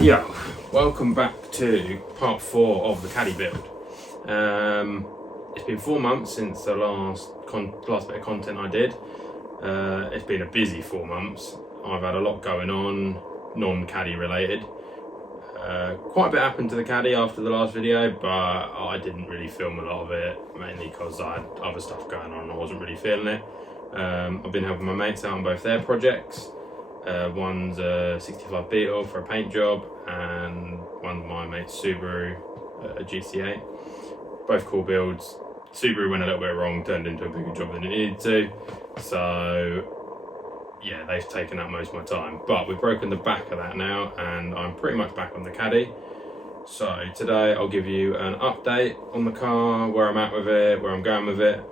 Yo, welcome back to part 4 of the Caddy build. It's been 4 months since the last bit of content I did. It's been a busy 4 months. I've had a lot going on, non-Caddy related. Quite a bit happened to the Caddy after the last video, but I didn't really film a lot of it, mainly because I had other stuff going on and I wasn't really feeling it. I've been helping my mates out on both their projects. One's a 65 Beetle for a paint job, and one of my mates Subaru, a GCA. Both cool builds. Subaru went a little bit wrong, turned into a bigger job than it needed to. So yeah, they've taken up most of my time. But we've broken the back of that now, and I'm pretty much back on the Caddy. So today I'll give you an update on the car, where I'm at with it, where I'm going with it.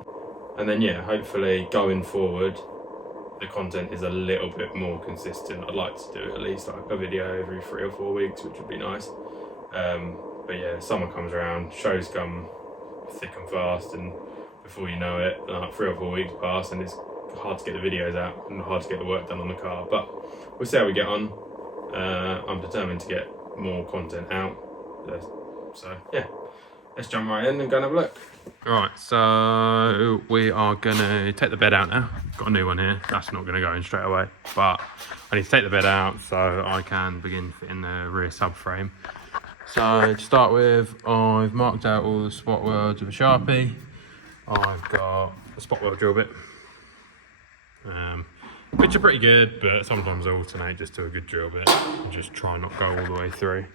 And then yeah, hopefully going forward, the content is a little bit more consistent. I'd like to do at least like a video every 3 or 4 weeks, which would be nice. But yeah, summer comes around, shows come thick and fast, and before you know it, like 3 or 4 weeks pass and it's hard to get the videos out and hard to get the work done on the car. But we'll see how we get on. I'm determined to get more content out. So yeah, let's jump right in and go and have a look. Alright, so we are gonna take the bed out now. Got a new one here, that's not gonna go in straight away, but I need to take the bed out so I can begin fitting the rear subframe. So to start with, I've marked out all the spot welds with a Sharpie. I've got a spot weld drill bit, which are pretty good, but sometimes I alternate just to a good drill bit and just try not go all the way through.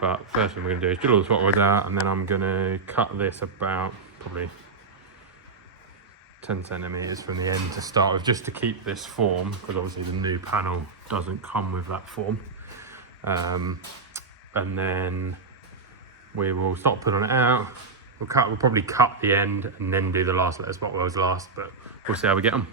But first thing we're going to do is drill all the spot welds out, and then I'm going to cut this about probably 10 centimetres from the end to start with, just to keep this form, because obviously the new panel doesn't come with that form. And then we will start putting it out. We'll probably cut the end and then do the last let of spot welds last, but we'll see how we get on.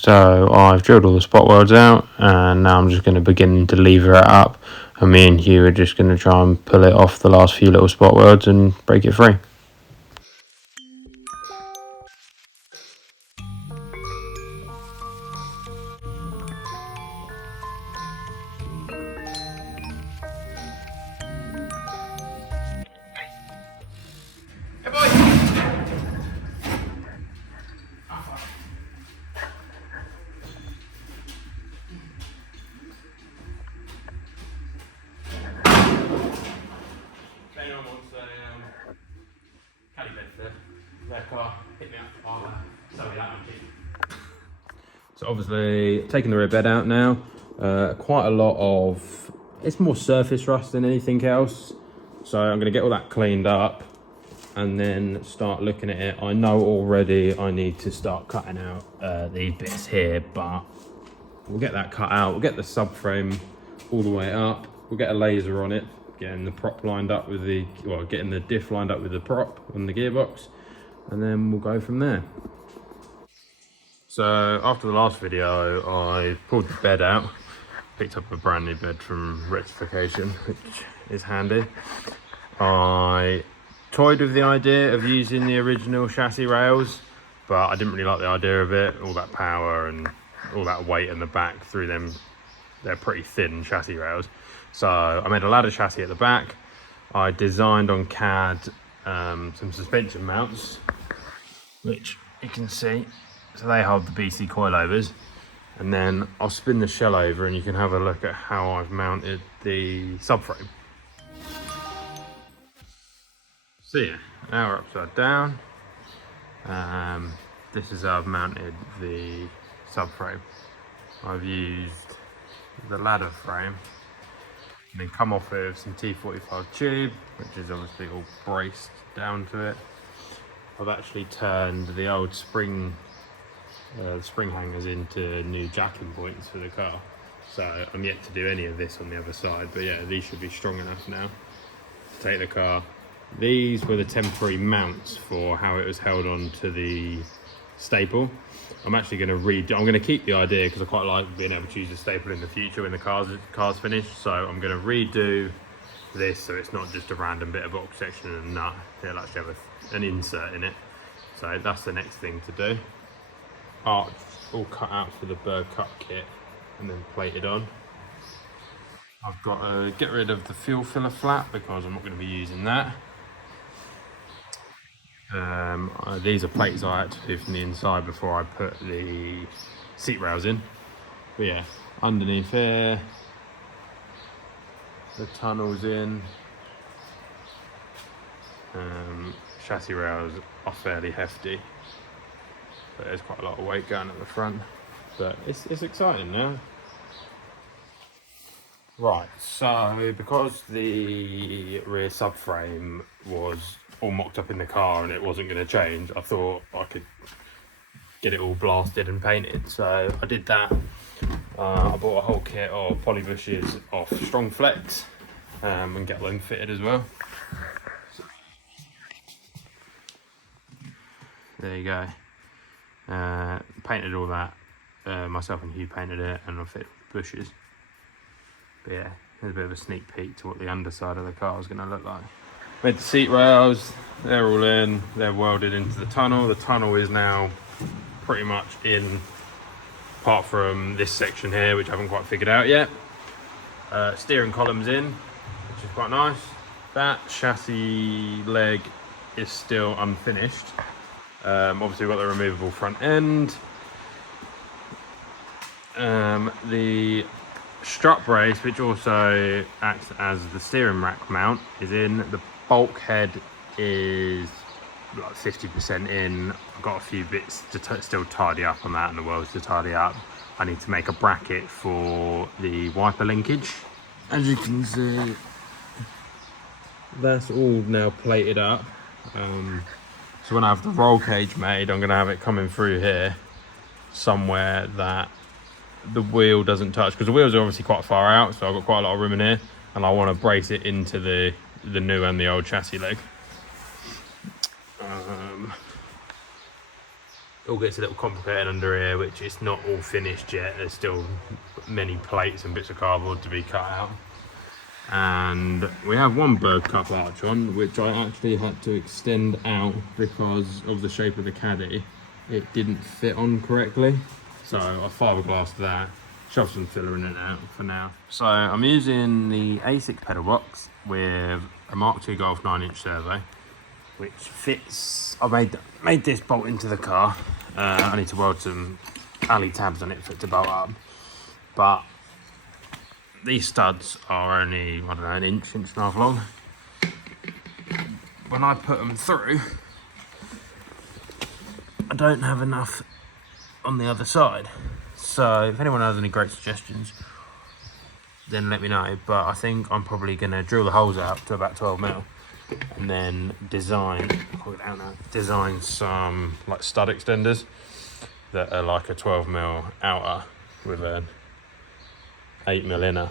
So I've drilled all the spot welds out, and now I'm just going to begin to lever it up, and me and Hugh are just going to try and pull it off the last few little spot welds and break it free. Hey boy! Caddy bed for their car, hit me up, sell me that one cheap. So obviously taking the rear bed out now, quite a lot of, it's more surface rust than anything else. So I'm going to get all that cleaned up and then start looking at it. I know already I need to start cutting out these bits here, but we'll get that cut out. We'll get the subframe all the way up. We'll get a laser on it, getting the prop lined up with the, well, getting the diff lined up with the prop and the gearbox, and then we'll go from there. So after the last video, I pulled the bed out, picked up a brand new bed from Rectification, which is handy. I toyed with the idea of using the original chassis rails, but I didn't really like the idea of it, all that power and all that weight in the back through them. They're pretty thin chassis rails. So I made a ladder chassis at the back. I designed on CAD some suspension mounts, which you can see. So they hold the BC coilovers. And then I'll spin the shell over and you can have a look at how I've mounted the subframe. So yeah, now we're upside down. This is how I've mounted the subframe. I've used the ladder frame and then come off with some T45 tube, which is obviously all braced down to it. I've actually turned the old spring the spring hangers into new jacking points for the car. So I'm yet to do any of this on the other side, but yeah, these should be strong enough now to take the car. These were the temporary mounts for how it was held on to the staple. I'm actually going to I'm going to keep the idea because I quite like being able to use a staple in the future when the car's finished. So I'm going to redo this so it's not just a random bit of box section and a nut. It'll actually have an insert in it. So that's the next thing to do. Arch all cut out for the bird cut kit and then plated on. I've got to get rid of the fuel filler flap because I'm not going to be using that. These are plates I had to do from the inside before I put the seat rails in. But yeah, underneath here, the tunnel's in. Chassis rails are fairly hefty, but there's quite a lot of weight going at the front. But it's exciting now. Right, so because the rear subframe was all mocked up in the car and it wasn't going to change, I thought I could get it all blasted and painted. So I did that. I bought a whole kit of poly bushes off Strong Flex and get them fitted as well. So, there you go. Painted all that. Myself and Hugh painted it and I fit bushes. But yeah, there's a bit of a sneak peek to what the underside of the car is going to look like. Made the seat rails, they're all in, they're welded into the tunnel. The tunnel is now pretty much in, apart from this section here, which I haven't quite figured out yet. Steering column's in, which is quite nice. That chassis leg is still unfinished. Obviously we've got the removable front end. The strut brace, which also acts as the steering rack mount, is in. The bulkhead is like 50% in. I've got a few bits to still tidy up on that and the welds to tidy up. I need to make a bracket for the wiper linkage. As you can see, that's all now plated up. So when I have the roll cage made, I'm going to have it coming through here somewhere that the wheel doesn't touch, because the wheels are obviously quite far out, so I've got quite a lot of room in here, and I want to brace it into the new and the old chassis leg. It all gets a little complicated under here, which is not all finished yet. There's still many plates and bits of cardboard to be cut out. And we have one bird cup arch on, which I actually had to extend out because of the shape of the caddy. It didn't fit on correctly. So I fiberglassed that, shoved some filler in it out for now. So I'm using the A6 pedal box with a Mark II Golf 9-inch servo, which fits. I made this bolt into the car. I need to weld some alley tabs on it for it to bolt up. But these studs are only, I don't know, an inch and a half long. When I put them through, I don't have enough on the other side. So if anyone has any great suggestions, then let me know. But I think I'm probably going to drill the holes out to about 12mm and then design some like stud extenders that are like a 12mm outer with an 8mm inner.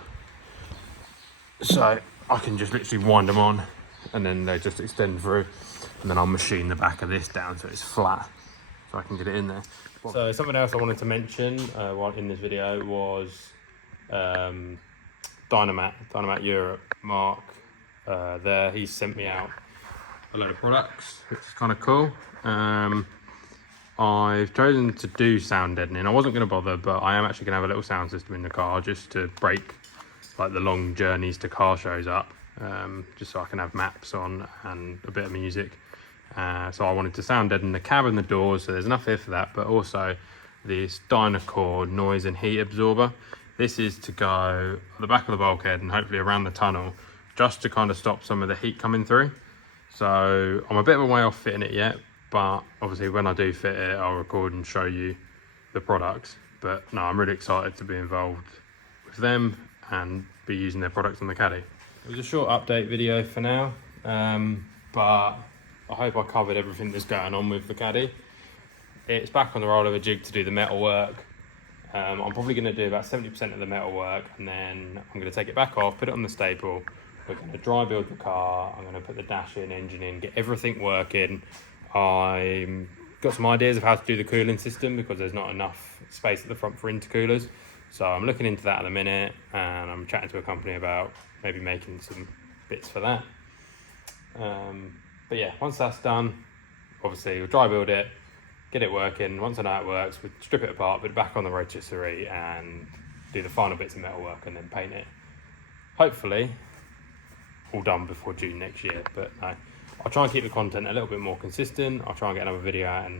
So I can just literally wind them on and then they just extend through, and then I'll machine the back of this down so it's flat, so I can get it in there. So something else I wanted to mention while in this video was Dynamat Europe. Mark there, he sent me out a load of products, which is kind of cool. I've chosen to do sound deadening. I wasn't going to bother, but I am actually going to have a little sound system in the car just to break like the long journeys to car shows up, just so I can have maps on and a bit of music. So I wanted to sound deaden the cab and the doors, so there's enough here for that, but also this Dynacore noise and heat absorber. This is to go at the back of the bulkhead and hopefully around the tunnel, just to kind of stop some of the heat coming through. So I'm a bit of a way off fitting it yet, but obviously when I do fit it, I'll record and show you the products. But no, I'm really excited to be involved with them and be using their products on the Caddy. It was a short update video for now, but I hope I covered everything that's going on with the Caddy. it's back on the rollover jig to do the metal work. I'm probably going to do about 70% of the metal work, and then I'm going to take it back off, put it on the staple. We're going to dry build the car. I'm going to put the dash in, engine in, get everything working. I'm got some ideas of how to do the cooling system because there's not enough space at the front for intercoolers. So I'm looking into that at the minute, and I'm chatting to a company about maybe making some bits for that. But yeah, once that's done, obviously we'll dry build it, get it working. Once I know how it works, we'll strip it apart, put it back on the rotisserie and do the final bits of metal work and then paint it. Hopefully all done before June next year, but no, I'll try and keep the content a little bit more consistent. I'll try and get another video out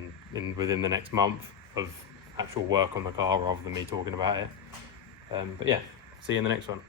within the next month of actual work on the car rather than me talking about it. But yeah, see you in the next one.